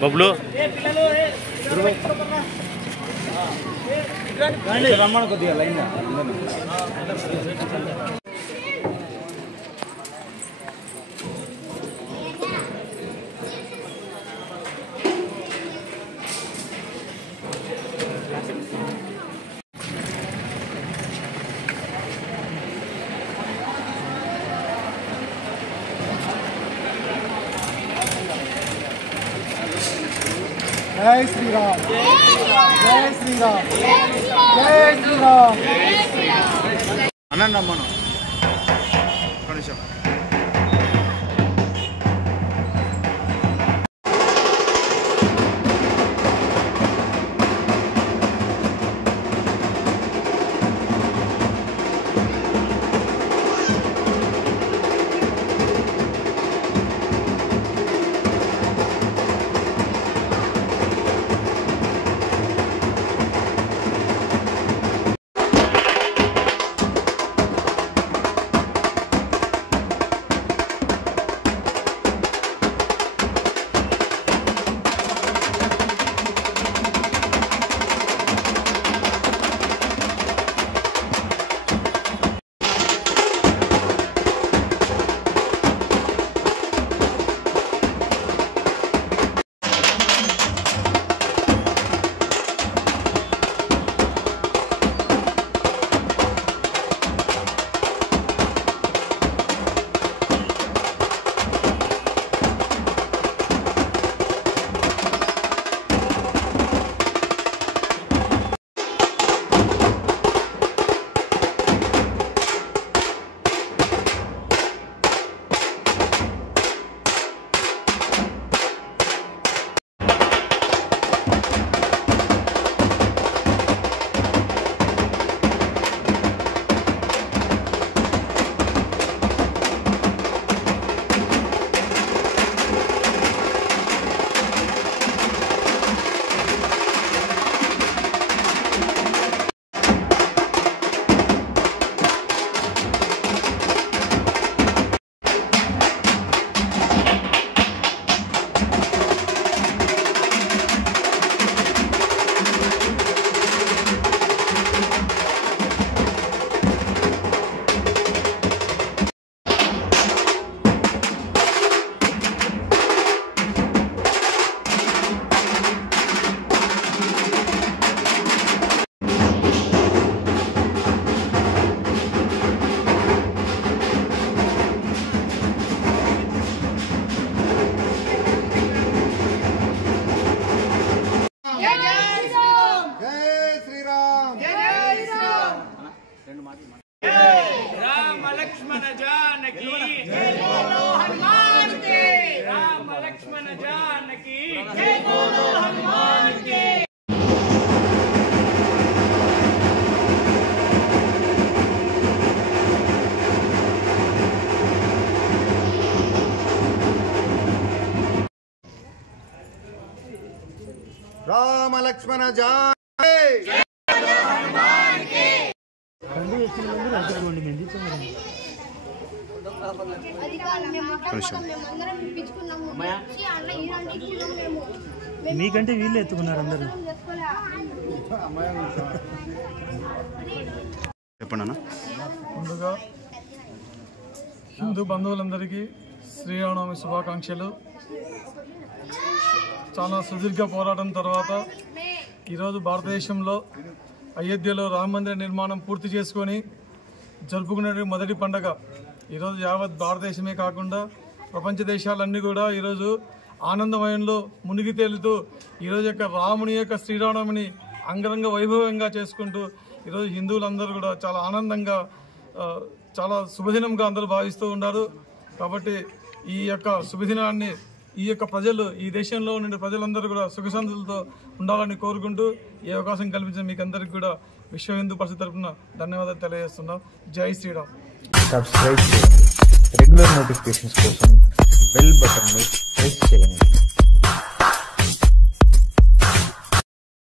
బబ్లు రమ్మని కొద్దిగా లైన్ जय श्री राम जय श्री राम जय श्री राम అనండి అమ్మను కొంచెం राम लक्ष्मण जानकी जय बोलो हनुमान के राम लक्ष्मण जानकी जय बोलो हनुमान के राम लक्ष्मण जय हनुमान के మీకంటే వీళ్ళు ఎత్తుకున్నారు అందరూ. చెప్పండి. ముందుగా హిందూ బంధువులందరికీ శ్రీరామనవమి శుభాకాంక్షలు. చాలా సుదీర్ఘ పోరాటం తర్వాత ఈరోజు భారతదేశంలో అయోధ్యలో రామ మందిర నిర్మాణం పూర్తి చేసుకొని జరుపుకునే మొదటి పండగ ఈరోజు యావత్ భారతదేశమే కాకుండా ప్రపంచ దేశాలన్నీ కూడా ఈరోజు ఆనందమయంలో మునిగి తేలుతూ ఈరోజు యొక్క రాముని యొక్క శ్రీరామనవమిని అంగరంగ వైభవంగా చేసుకుంటూ ఈరోజు హిందువులందరూ కూడా చాలా ఆనందంగా చాలా శుభదినంగా అందరూ భావిస్తూ ఉన్నారు. కాబట్టి ఈ యొక్క శుభదినాన్ని ఈ యొక్క ప్రజలు ఈ దేశంలో ఉండే ప్రజలందరూ కూడా సుఖశాంతులతో ఉండాలని కోరుకుంటూ ఈ అవకాశం కల్పించిన మీకు అందరికీ కూడా విశ్వ హిందూ పరిషత్ తరఫున ధన్యవాదాలు తెలియజేస్తున్నాం. జై శ్రీరామ్. సబ్స్క్రైబ్ చేయండి. రెగ్యులర్ నోటిఫికేషన్స్ కోసం బెల్ బటన్ ప్రెస్ చేయండి.